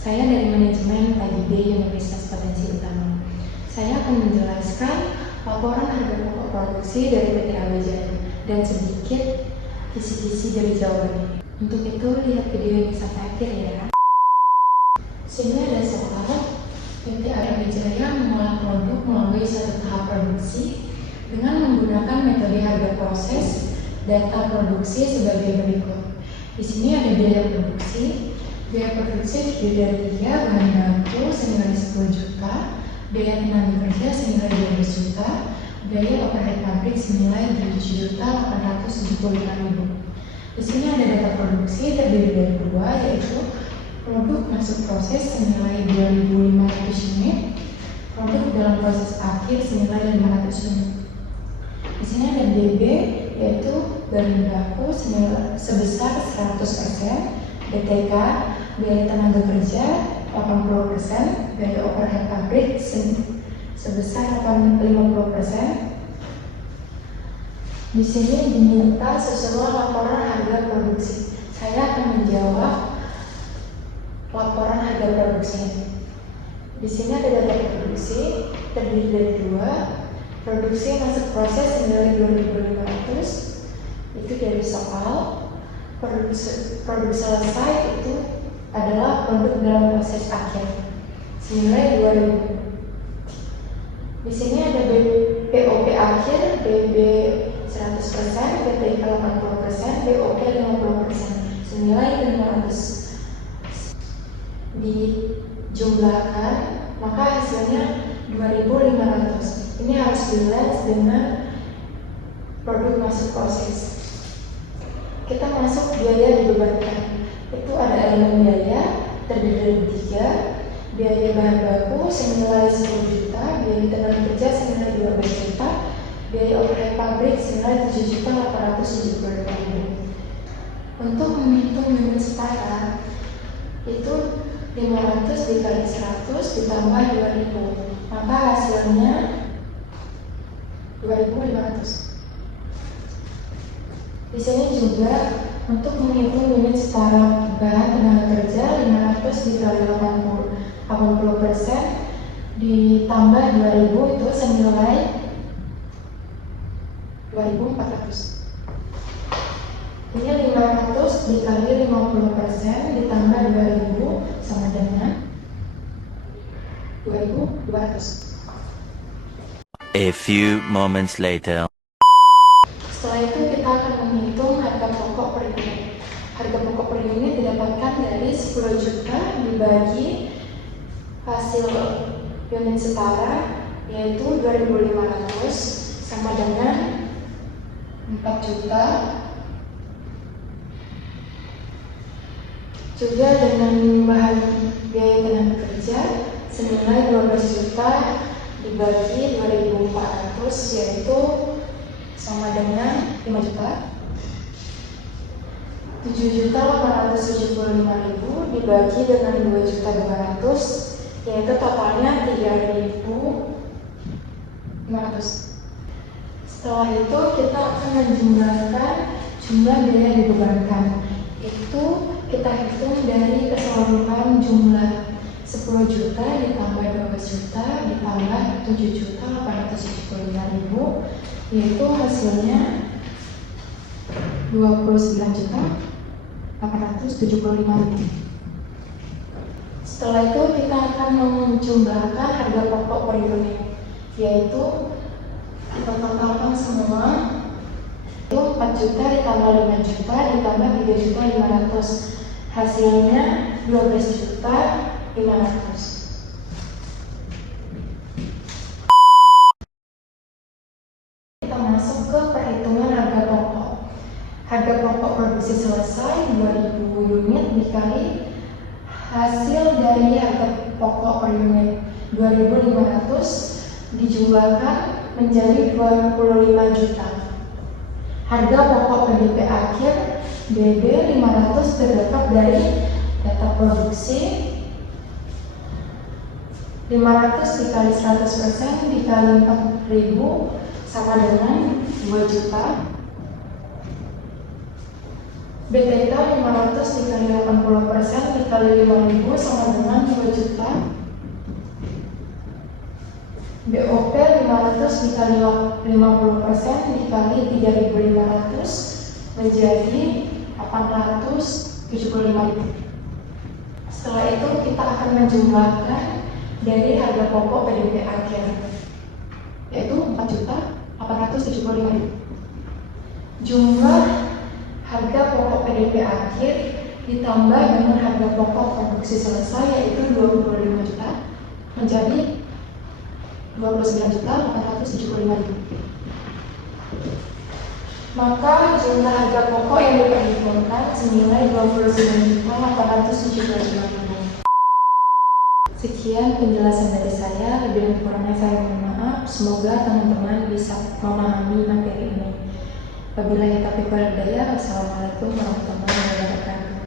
Saya dari manajemen PAGIB Universitas Potensi Utama. Saya akan menjelaskan laporan harga pokok produksi dari PT Awajaya dan sedikit kisi-kisi dari jawabannya. Untuk itu, lihat video ini sampai akhir ya. Sini ada soal PT Awajaya mengolah produk melalui satu tahap produksi dengan menggunakan metode harga proses data produksi sebagai berikut. Di sini ada biaya produksi. Biaya produksi terdiri dari 3, bahan baku senilai 10 juta, biaya tenaga kerja senilai 12 juta, biaya overhead pabrik senilai 7.875.000. Di sini ada data produksi terdiri dari 2, yaitu produk masuk proses senilai 2.500 unit, produk dalam proses akhir senilai 500 unit. Di sini ada BB, yaitu bahan baku sebesar 100%, BTK, biaya tenaga kerja 80%, biaya overhead pabrik sebesar 50%. Di sini diminta susunan laporan harga produksi. Saya akan menjawab laporan harga produksi. Di sini ada data produksi terdiri dari 2, produksi masuk proses senilai 2.500, itu dari soal. Produk selesai itu adalah produk dalam proses akhir senilai 2.000. Di sini ada BOP akhir, BB 100%, BTK 80%, BOP 50% senilai 500. Dijumlahkan maka hasilnya 2.500. Ini harus balance dengan produk masuk proses. Kita masuk biaya dibebankan. Itu ada elemen biaya terdiri dari 3, biaya bahan baku senilai 10 juta, biaya tenaga kerja senilai 12 juta, biaya overhead pabrik senilai 7.875.000. Untuk menghitung unit setara, itu 500 dikali 100 ditambah 2.000, maka hasilnya 2.500. Di sini juga untuk menghitung unit setara bahan tenaga kerja 500 dikali 80% ditambah 2000 itu senilai 2.400. Ini 500 dikali 50% ditambah 2000 sama dengan 2.200. A few moments later. Setelah itu kita akan menghitung harga pokok per unit. Harga pokok per unit didapatkan dari 10 juta dibagi hasil unit setara, yaitu 2.500 sama dengan 4 juta. Juga dengan bahan biaya tenaga kerja senilai 12 juta dibagi 2.400, yaitu sama dengan 5 juta. 7.875.000 dibagi dengan 2.200, yaitu totalnya 3.500. Setelah itu kita akan menjumlahkan jumlah biaya yang dibebankan. Itu kita hitung dari keseluruhan jumlah 10 juta ditambah 12 juta ditambah 7.875.000, yaitu hasilnya 29.875.000. Setelah itu kita akan menjumlahkan harga pokok per unit, yaitu kita totalkan semua, itu 4 juta ditambah 5 juta ditambah 3.500, hasilnya 12.500. Masuk ke perhitungan harga pokok. Harga pokok produksi selesai 2.000 unit dikali hasil dari harga pokok per unit 2.500 dijumlahkan menjadi 25 juta. Harga pokok PDP akhir BB 500 terdapat dari data produksi 500 dikali 100% dikali 4.000 sama dengan 2 juta. BTK 500 dikali 80% dikali 5.000 sama dengan 2 juta. BOP 500 dikali 50% dikali 3.500 menjadi 875.000. Setelah itu kita akan menjumlahkan dari harga pokok PDP akhir, yaitu 4.875.000. Jumlah harga pokok PDP akhir ditambah dengan harga pokok produksi selesai, yaitu 25 juta, menjadi 29.875.000. Maka jumlah harga pokok yang diperhitungkan senilai 29.875.000. Sekian penjelasan dari saya, lebih dan kurangnya saya mohon maaf. Semoga teman-teman bisa memahami materi ini. Wabillahi taufiq wal hidayah. Wassalamualaikum warahmatullahi wabarakatuh.